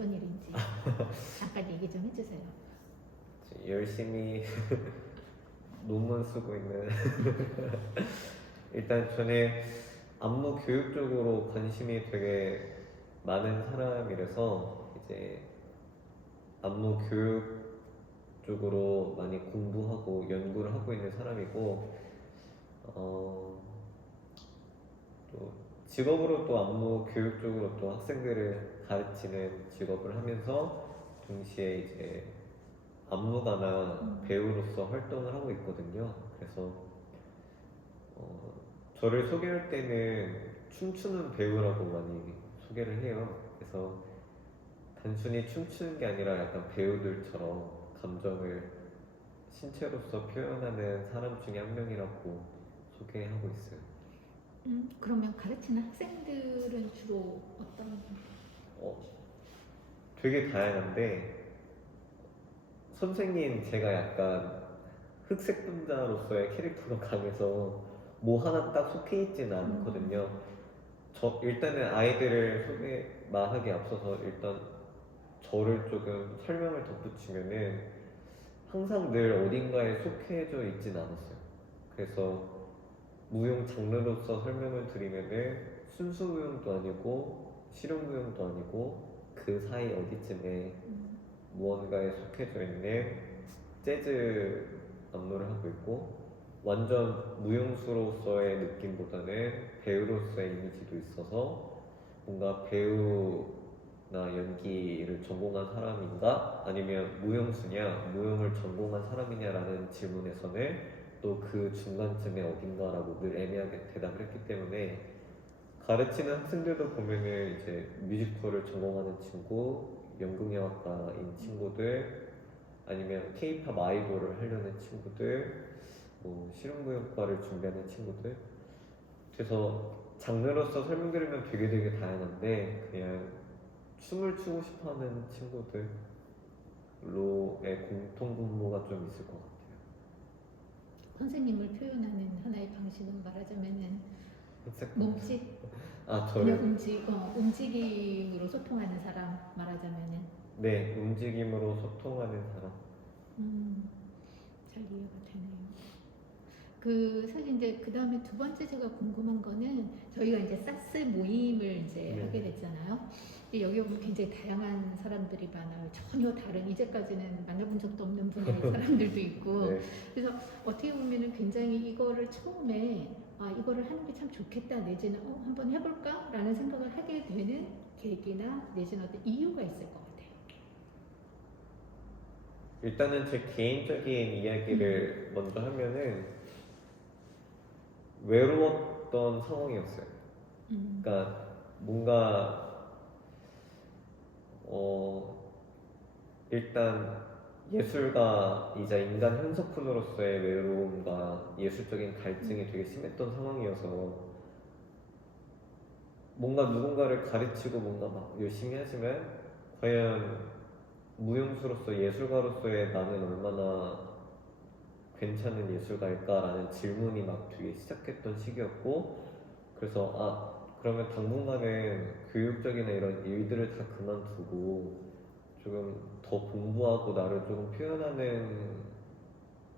어떤 일인지 잠깐 얘기 좀 해주세요. 열심히 논문 쓰고 있는 일단 저는 안무 교육 쪽으로 관심이 되게 많은 사람이라서 이제 안무 교육 쪽으로 많이 공부하고 연구를 하고 있는 사람이고 또 직업으로 또 안무 교육 쪽으로 또 학생들을 가르치는 직업을 하면서 동시에 이제 안무가나 배우로서 활동을 하고 있거든요. 그래서 저를 소개할 때는 춤추는 배우라고 많이 소개를 해요. 그래서 단순히 춤추는 게 아니라 약간 배우들처럼 감정을 신체로서 표현하는 사람 중에 한 명이라고 소개하고 있어요. 그러면 가르치는 학생들은 주로 어떤? 어, 되게 다양한데 선생님 제가 약간 흑색 분자로서의 캐릭터가 강해서 뭐 하나 딱 속해 있지는 않거든요. 저 일단은 아이들을 소개하기 앞서서 일단 저를 조금 설명을 덧붙이면은 항상 늘 어딘가에 속해져 있진 않았어요. 그래서 무용 장르로서 설명을 드리면은 순수 무용도 아니고 실용 무용도 아니고 그 사이 어디쯤에 무언가에 속해져 있는 재즈 안무를 하고 있고 완전 무용수로서의 느낌보다는 배우로서의 이미지도 있어서 뭔가 배우나 연기를 전공한 사람인가 아니면 무용수냐 무용을 전공한 사람이냐라는 질문에서는 또 그 중간쯤에 어딘가라고 늘 애매하게 대답을 했기 때문에 가르치는 학생들도 보면은 이제 뮤지컬을 전공하는 친구, 연극영화과인 친구들, 아니면 K-팝 아이돌을 하려는 친구들, 뭐 실용무용과를 준비하는 친구들. 그래서 장르로서 설명드리면 되게 다양한데 그냥 춤을 추고 싶어하는 친구들로의 공통분모가 좀 있을 것 같아요. 선생님을 표현하는 하나의 방식은 말하자면은 몸짓, 아 그냥 저를 움직임으로 소통하는 사람 말하자면은. 네 움직임으로 소통하는 사람. 잘 이해가 되네요. 사실 이제 그 다음에 두 번째 제가 궁금한 거는 저희가 이제 사스 모임을 이제 네. 하게 됐잖아요. 근데 여기 보면 굉장히 다양한 사람들이 많아요. 전혀 다른 이제까지는 만나본 적도 없는 분야의 사람들도 있고. 네. 그래서 어떻게 보면은 굉장히 이거를 처음에 이거를 하는 게 참 좋겠다 내지는 한번 해볼까라는 생각을 하게 되는 계기나 내지는 어떤 이유가 있을 것 같아요. 일단은 제 개인적인 이야기를 먼저 하면은 외로웠던 상황이었어요. 그러니까 뭔가 일단 예술가이자 인간 현석훈으로서의 외로움과 예술적인 갈증이 되게 심했던 상황이어서 뭔가 누군가를 가르치고 뭔가 막 열심히 하지만 과연 무용수로서 예술가로서의 나는 얼마나 괜찮은 예술가일까라는 질문이 막 되게 시작했던 시기였고 그래서 그러면 당분간은 교육적이나 이런 일들을 다 그만두고 조금 더 공부하고 나를 조금 표현하는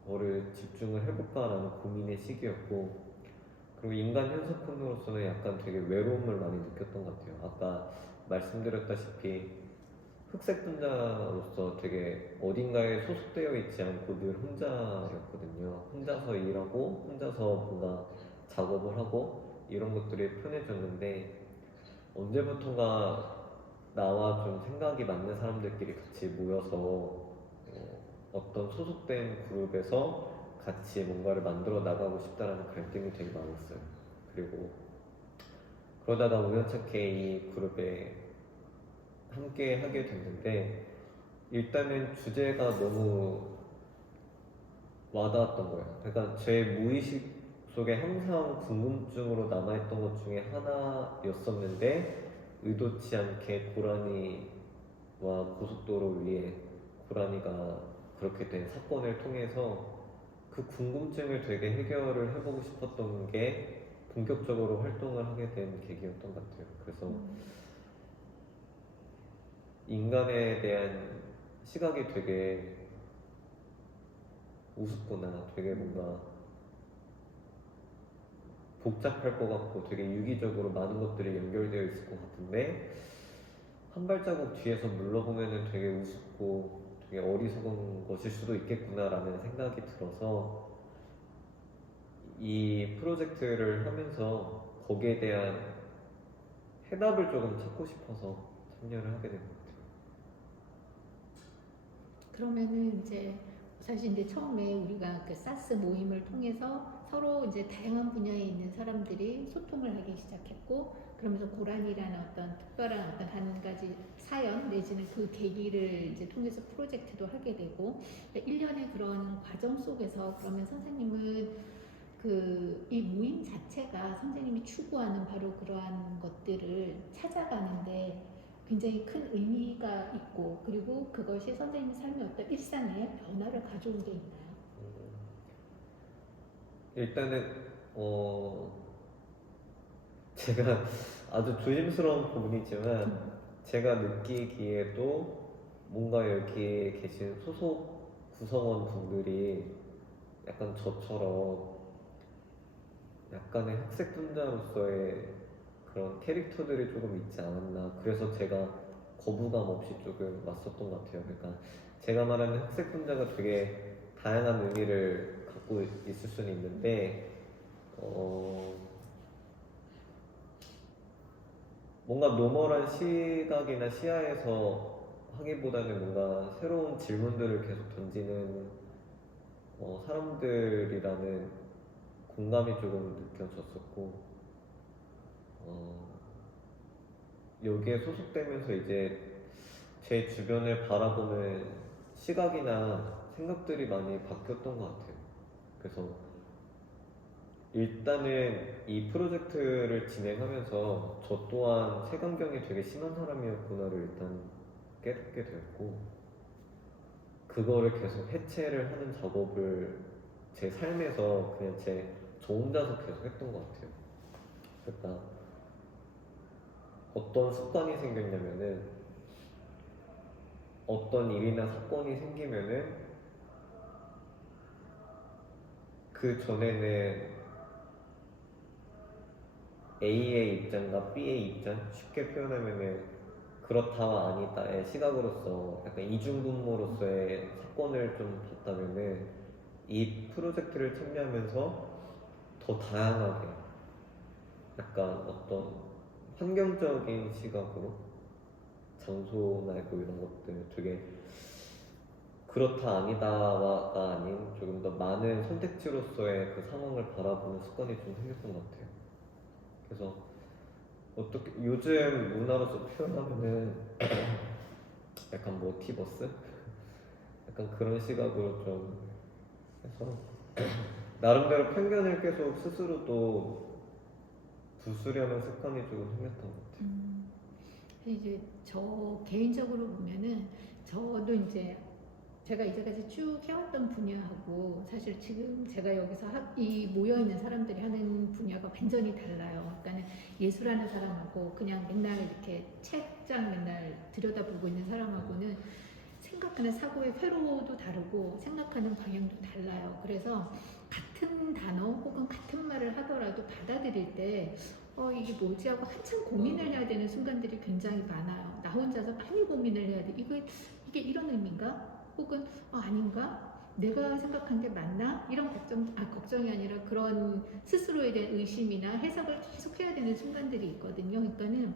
거를 집중을 해볼까라는 고민의 시기였고 그리고 인간 현석훈으로서는 약간 되게 외로움을 많이 느꼈던 것 같아요. 아까 말씀드렸다시피 흑색 분자로서 되게 어딘가에 소속되어 있지 않고 늘 혼자였거든요. 혼자서 일하고 혼자서 뭔가 작업을 하고 이런 것들이 편해졌는데 언제부턴가 나와 좀 생각이 맞는 사람들끼리 같이 모여서 어떤 소속된 그룹에서 같이 뭔가를 만들어 나가고 싶다라는 갈등이 되게 많았어요. 그리고 그러다가 우연찮게 이 그룹에 함께 하게 됐는데 일단은 주제가 너무 와닿았던 거예요. 그러니까 제 무의식 속에 항상 궁금증으로 남아있던 것 중에 하나였었는데 의도치 않게 고라니와 고속도로 위에 고라니가 그렇게 된 사건을 통해서 그 궁금증을 되게 해결을 해보고 싶었던 게 본격적으로 활동을 하게 된 계기였던 것 같아요. 그래서 인간에 대한 시각이 되게 우습구나, 되게 뭔가 복잡할 것 같고 되게 유기적으로 많은 것들이 연결되어 있을 것 같은데 한 발자국 뒤에서 물러보면은 되게 우습고 되게 어리석은 것일 수도 있겠구나라는 생각이 들어서 이 프로젝트를 하면서 거기에 대한 해답을 조금 찾고 싶어서 참여를 하게 된 것 같아요. 그러면은 이제 사실 이제 처음에 우리가 그 사스 모임을 통해서 서로 이제 다양한 분야에 있는 사람들이 소통을 하기 시작했고, 그러면서 고란이라는 어떤 특별한 어떤 한 가지 사연 내지는 그 계기를 이제 통해서 프로젝트도 하게 되고, 1년의 그런 과정 속에서 그러면 선생님은 그 이 모임 자체가 선생님이 추구하는 바로 그러한 것들을 찾아가는데 굉장히 큰 의미가 있고, 그리고 그것이 선생님 삶의 어떤 일상에 변화를 가져온 게 있나요? 일단은 제가 아주 조심스러운 부분이지만 제가 느끼기에도 뭔가 여기에 계신 소속 구성원 분들이 약간 저처럼 약간의 흑색 분자로서의 그런 캐릭터들이 조금 있지 않았나. 그래서 제가 거부감 없이 조금 왔었던 것 같아요. 그러니까 제가 말하는 흑색 분자가 되게 다양한 의미를 갖고 있을 수는 있는데 뭔가 노멀한 시각이나 시야에서 하기보다는 뭔가 새로운 질문들을 계속 던지는 사람들이라는 공감이 조금 느껴졌었고 여기에 소속되면서 이제 제 주변을 바라보는 시각이나 생각들이 많이 바뀌었던 것 같아요. 그래서 일단은 이 프로젝트를 진행하면서 저 또한 색안경이 되게 심한 사람이었구나를 일단 깨닫게 되었고 그거를 계속 해체를 하는 작업을 제 삶에서 그냥 저 혼자서 계속 했던 것 같아요. 그러니까 어떤 습관이 생겼냐면은 어떤 일이나 사건이 생기면은 그 전에는 A의 입장과 B의 입장 쉽게 표현하면은 그렇다와 아니다의 시각으로서 약간 이중분모로서의 사건을 좀 봤다면은 이 프로젝트를 참여하면서 더 다양하게 약간 어떤 환경적인 시각으로 장소나 뭐 이런 것들 되게 그렇다 아니다가 아닌 조금 더 많은 선택지로서의 그 상황을 바라보는 습관이 좀 생겼던 것 같아요. 그래서 어떻게 요즘 문화로서 표현하면은 약간 모티버스? 약간 그런 시각으로 좀 해서 나름대로 편견을 계속 스스로도 부수려는 습관이 조금 생겼던 것 같아요. 이제 저 개인적으로 보면은 저도 이제 제가 이제까지 쭉 해왔던 분야하고 사실 지금 제가 여기서 이 모여있는 사람들이 하는 분야가 완전히 달라요. 그러니까 예술하는 사람하고 그냥 맨날 이렇게 책장 맨날 들여다보고 있는 사람하고는 생각하는 사고의 회로도 다르고 생각하는 방향도 달라요. 그래서 같은 단어 혹은 같은 말을 하더라도 받아들일 때 이게 뭐지 하고 한참 고민을 해야 되는 순간들이 굉장히 많아요. 나 혼자서 많이 고민을 해야 돼. 이게 이런 의미인가? 혹은 아닌가? 내가 생각한 게 맞나? 이런 걱정이 아니라 그런 스스로에 대한 의심이나 해석을 계속 해야 되는 순간들이 있거든요. 그러니까는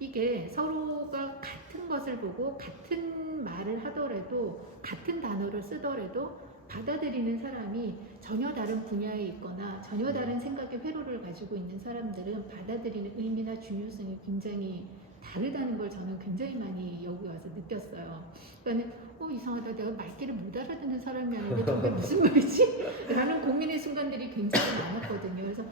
이게 서로가 같은 것을 보고 같은 말을 하더라도 같은 단어를 쓰더라도 받아들이는 사람이 전혀 다른 분야에 있거나 전혀 다른 생각의 회로를 가지고 있는 사람들은 받아들이는 의미나 중요성이 굉장히 다르다는 걸 저는 굉장히 많이 여기 와서 느꼈어요. 그러니까 이상하다. 내가 말귀를 못 알아듣는 사람이 아니고 저게 무슨 말이지? 라는 고민의 순간들이 굉장히 많았거든요. 그래서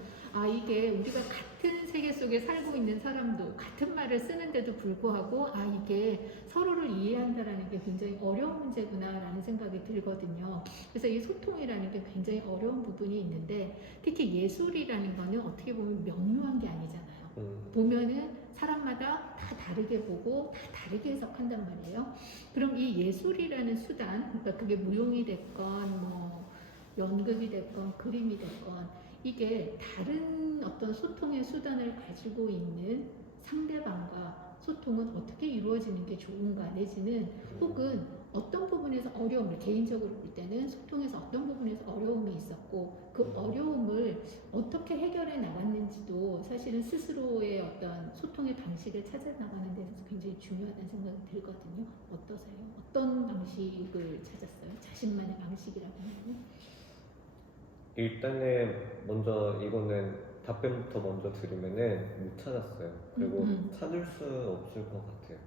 이게 우리가 같은 세계 속에 살고 있는 사람도 같은 말을 쓰는데도 불구하고 이게 서로를 이해한다라는 게 굉장히 어려운 문제구나라는 생각이 들거든요. 그래서 이 소통이라는 게 굉장히 어려운 부분이 있는데 특히 예술이라는 거는 어떻게 보면 명료한 게 아니잖아요. 보면은 사람마다 다 다르게 보고 다 다르게 해석한단 말이에요. 그럼 이 예술이라는 수단, 그러니까 그게 무용이 됐건 뭐 연극이 됐건 그림이 됐건 이게 다른 어떤 소통의 수단을 가지고 있는 상대방과 소통은 어떻게 이루어지는 게 좋은가 내지는 혹은 어떤 부분에서 어려움을 개인적으로 볼 때는 소통에서 어떤 부분에서 어려움이 있었고 그 어려움을 어떻게 해결해 나갔는지도 사실은 스스로의 어떤 소통의 방식을 찾아 나가는 데서 굉장히 중요하다는 생각이 들거든요. 어떠세요? 어떤 방식을 찾았어요? 자신만의 방식이라고 하면? 일단은 먼저 이거는 답변부터 먼저 드리면은 못 찾았어요. 그리고 찾을 수 없을 것 같아요.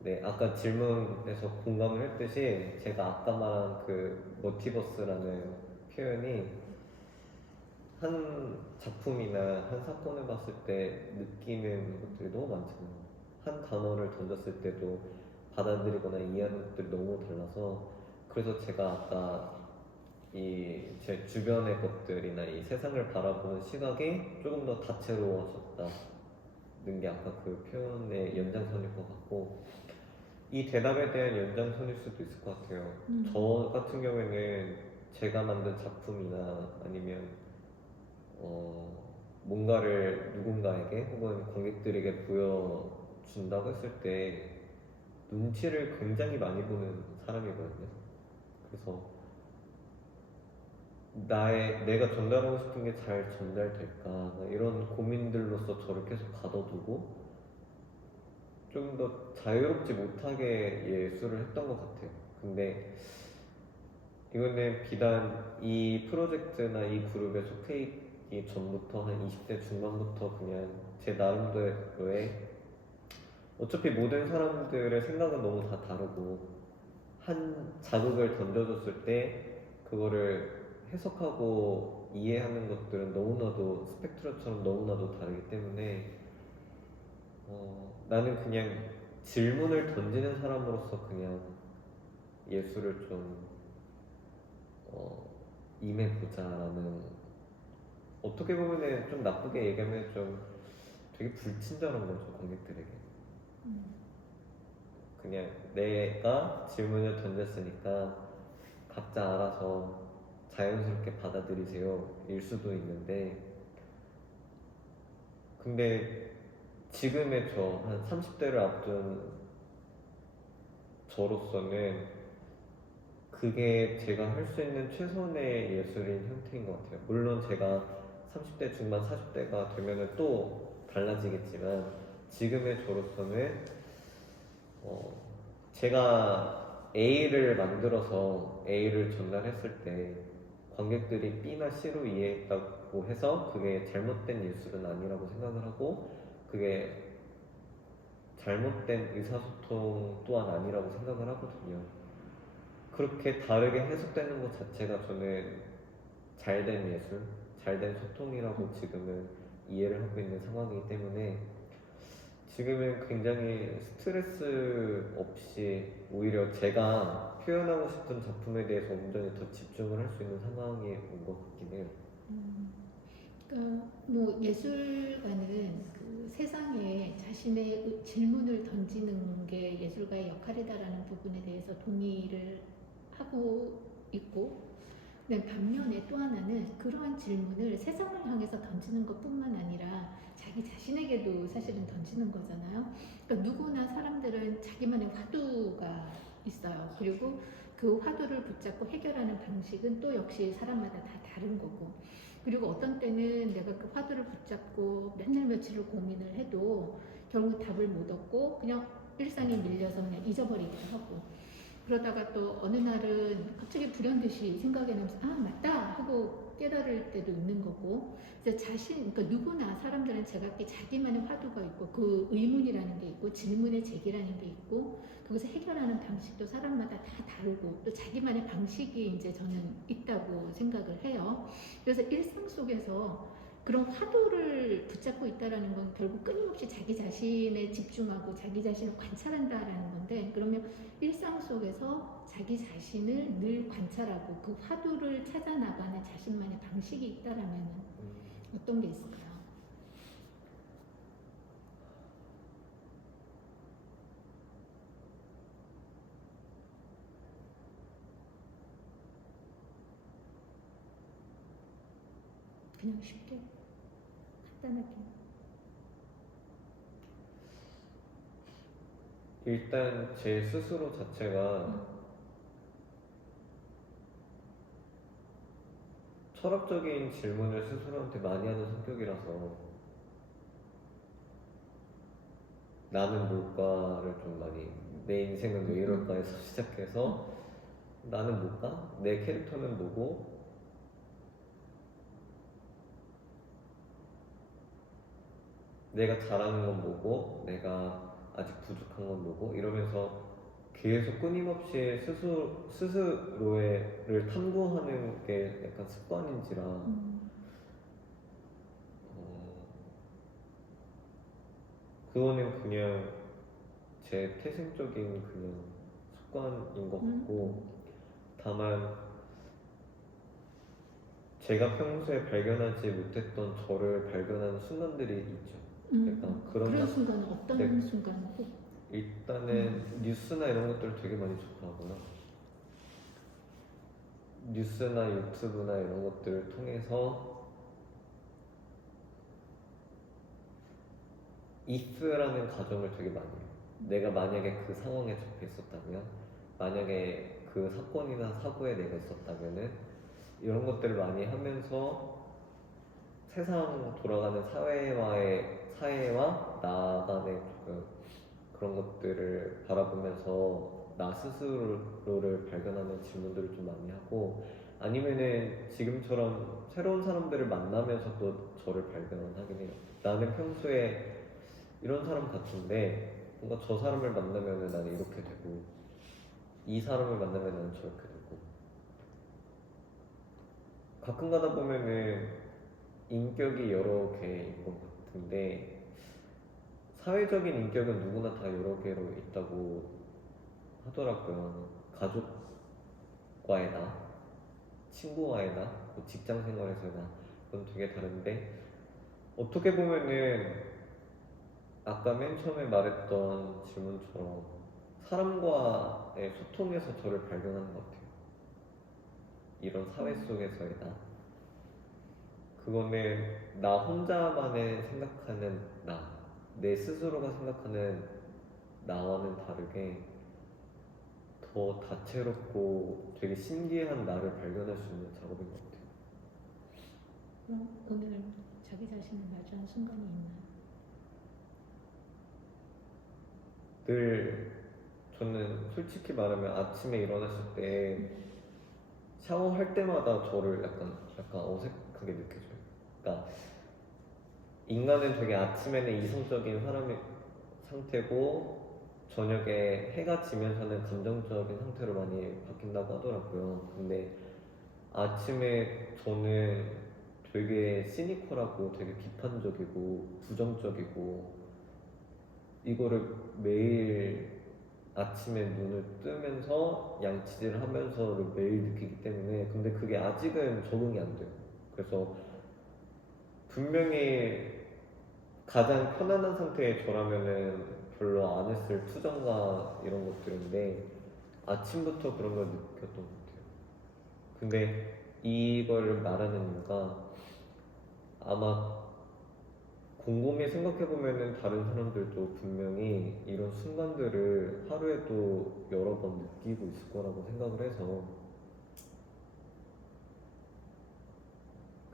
네, 아까 질문에서 공감을 했듯이 제가 아까 말한 그 머티버스라는 표현이 한 작품이나 한 사건을 봤을 때 느끼는 것들이 너무 많잖아요. 한 단어를 던졌을 때도 받아들이거나 이해하는 것들이 너무 달라서 그래서 제가 아까 이 제 주변의 것들이나 이 세상을 바라보는 시각이 조금 더 다채로워졌다는 게 아까 그 표현의 연장선일 것 같고 이 대답에 대한 연장선일 수도 있을 것 같아요. 저 같은 경우에는 제가 만든 작품이나 아니면 뭔가를 누군가에게 혹은 관객들에게 보여준다고 했을 때 눈치를 굉장히 많이 보는 사람이거든요. 그래서 내가 전달하고 싶은 게 잘 전달될까 이런 고민들로서 저를 계속 가둬두고 좀 더 자유롭지 못하게 예술을 했던 것 같아요. 근데 이거는 비단 이 프로젝트나 이 그룹에 속해 있기 전부터 한 20대 중반부터 그냥 제 나름대로의 어차피 모든 사람들의 생각은 너무 다 다르고 한 자극을 던져줬을 때 그거를 해석하고 이해하는 것들은 너무나도 스펙트럼처럼 너무나도 다르기 때문에 나는 그냥 질문을 던지는 사람으로서 그냥 예술을 좀 임해보자라는 어떻게 보면 좀 나쁘게 얘기하면 좀 되게 불친절한 거죠 관객들에게. 그냥 내가 질문을 던졌으니까 각자 알아서 자연스럽게 받아들이세요 일 수도 있는데 근데 지금의 저 한 30대를 앞둔 저로서는 그게 제가 할 수 있는 최선의 예술인 형태인 것 같아요. 물론 제가 30대 중반 40대가 되면은 또 달라지겠지만 지금의 저로서는 제가 A를 만들어서 A를 전달했을 때 관객들이 B나 C로 이해했다고 해서 그게 잘못된 예술은 아니라고 생각을 하고 그게 잘못된 의사소통 또한 아니라고 생각을 하거든요. 그렇게 다르게 해석되는 것 자체가 저는 잘된 예술, 잘된 소통이라고 지금은 이해를 하고 있는 상황이기 때문에 지금은 굉장히 스트레스 없이 오히려 제가 표현하고 싶은 작품에 대해서 온전히 더 집중을 할 수 있는 상황에 온 것 같긴 해요. 그러니까 뭐 예술가는 그 세상에 자신의 질문을 던지는 게 예술가의 역할이다라는 부분에 대해서 동의를 하고 있고 네, 반면에 또 하나는 그러한 질문을 세상을 향해서 던지는 것뿐만 아니라 자기 자신에게도 사실은 던지는 거잖아요. 그러니까 누구나 사람들은 자기만의 화두가 있어요. 그리고 그 화두를 붙잡고 해결하는 방식은 또 역시 사람마다 다 다른 거고. 그리고 어떤 때는 내가 그 화두를 붙잡고 몇 날 며칠을 고민을 해도 결국 답을 못 얻고 그냥 일상에 밀려서 그냥 잊어버리기도 하고. 그러다가 또 어느 날은 갑자기 불현듯이 생각이 나면서 아 맞다 하고 깨달을 때도 있는 거고 이제 그러니까 누구나 사람들은 제각기 자기만의 화두가 있고 그 의문이라는 게 있고 질문의 제기라는 게 있고 그것을 해결하는 방식도 사람마다 다 다르고 또 자기만의 방식이 이제 저는 있다고 생각을 해요. 그래서 일상 속에서 그런 화두를 붙잡고 있다라는 건 결국 끊임없이 자기 자신에 집중하고 자기 자신을 관찰한다라는 건데 그러면 일상 속에서 자기 자신을 늘 관찰하고 그 화두를 찾아 나가는 자신만의 방식이 있다라면 어떤 게 있을까요? 그냥 쉽게 간단하게. 일단 제 스스로 자체가 음. 철학적인 질문을 스스로한테 많이 하는 성격이라서 나는 뭘까를 좀 많이 내 인생은 왜 이럴까에서 시작해서 나는 뭘까? 내 캐릭터는 뭐고? 내가 잘하는 건 뭐고? 내가 아직 부족한 건 뭐고? 이러면서 계속 끊임없이 스스로를 탐구하는 게 약간 습관인지라 어, 그거는 그냥 제 태생적인 그냥 습관인 것 같고 다만 제가 평소에 발견하지 못했던 저를 발견하는 순간들이 있죠. 약간 그런 그런 순간은 어떤 네. 순간이고? 일단은 뉴스나 이런 것들을 되게 많이 접하거나 뉴스나 유튜브나 이런 것들을 통해서 if라는 가정을 되게 많이 해요. 내가 만약에 그 상황에 접해 있었다면, 만약에 그 사건이나 사고에 내가 있었다면은 이런 것들을 많이 하면서 세상 돌아가는 사회와 나 간의 조금 그런 것들을 바라보면서 나 스스로를 발견하는 질문들을 좀 많이 하고 아니면은 지금처럼 새로운 사람들을 만나면서 또 저를 발견하긴 해요. 나는 평소에 이런 사람 같은데 뭔가 저 사람을 만나면 나는 이렇게 되고 이 사람을 만나면 나는 저렇게 되고 가끔 가다 보면은 인격이 여러 개인 것 같은데 사회적인 인격은 누구나 다 여러 개로 있다고 하더라고요. 가족과의 나, 친구와의 나, 뭐 직장 생활에서의 나 그건 되게 다른데 어떻게 보면은 아까 맨 처음에 말했던 질문처럼 사람과의 소통에서 저를 발견하는 것 같아요. 이런 사회 속에서의 나. 그거는 나 혼자만의 생각하는 나, 내 스스로가 생각하는 나와는 다르게 더 다채롭고 되게 신기한 나를 발견할 수 있는 작업인 것 같아요. 그럼 오늘 자기 자신을 마주한 순간이 있나요? 늘 저는 솔직히 말하면 아침에 일어났을 때 샤워할 때마다 저를 약간 어색하게 느껴져요. 그러니까 인간은 되게 아침에는 이성적인 사람의 상태고 저녁에 해가 지면서는 감정적인 상태로 많이 바뀐다고 하더라고요. 근데 아침에 저는 되게 시니컬하고 되게 비판적이고 부정적이고 이거를 매일 아침에 눈을 뜨면서 양치질을 하면서를 매일 느끼기 때문에 근데 그게 아직은 적응이 안 돼요. 그래서 분명히 가장 편안한 상태의 저라면은 별로 안 했을 투정과 이런 것들인데 아침부터 그런 걸 느꼈던 것 같아요. 근데 이거를 말하는 이유가 아마 곰곰이 생각해보면은 다른 사람들도 분명히 이런 순간들을 하루에도 여러 번 느끼고 있을 거라고 생각을 해서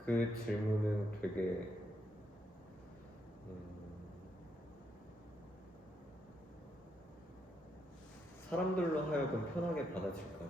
그 질문은 되게 음, 사람들로 하여금 편하게 받아질까요?